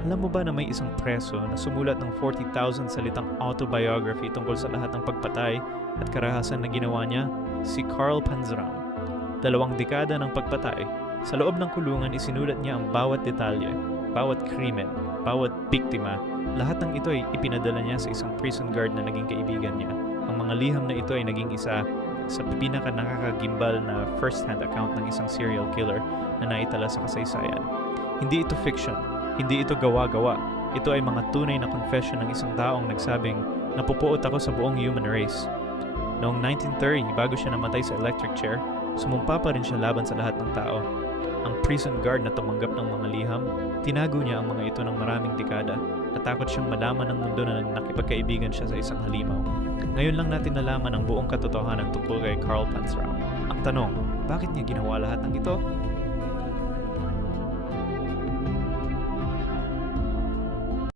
Alam mo ba na may isang preso na sumulat ng 40,000 salitang autobiography tungkol sa lahat ng pagpatay at karahasan na ginawa niya? Si Carl Panzram. 2 dekada ng pagpatay. Sa loob ng kulungan isinulat niya ang bawat detalye, bawat krimen, bawat biktima. Lahat ng ito ay ipinadala niya sa isang prison guard na naging kaibigan niya. Ang mga liham na ito ay naging isa sa pinaka nakakagimbal na first-hand account ng isang serial killer na naitala sa kasaysayan. Hindi ito fiction. Hindi ito gawa-gawa. Ito ay mga tunay na confession ng isang taong nagsabing, napupuot ako sa buong human race. Noong 1930, bago siya namatay sa electric chair, sumumpa pa rin siya laban sa lahat ng tao. Ang prison guard na tumanggap ng mga liham, tinago niya ang mga ito ng maraming dekada. Natakot siyang malaman ng mundo na nakipagkaibigan siya sa isang halimaw. Ngayon lang natin nalaman ang buong katotohanan tungkol kay Carl Panzram. Ang tanong, bakit niya ginawa lahat ng ito?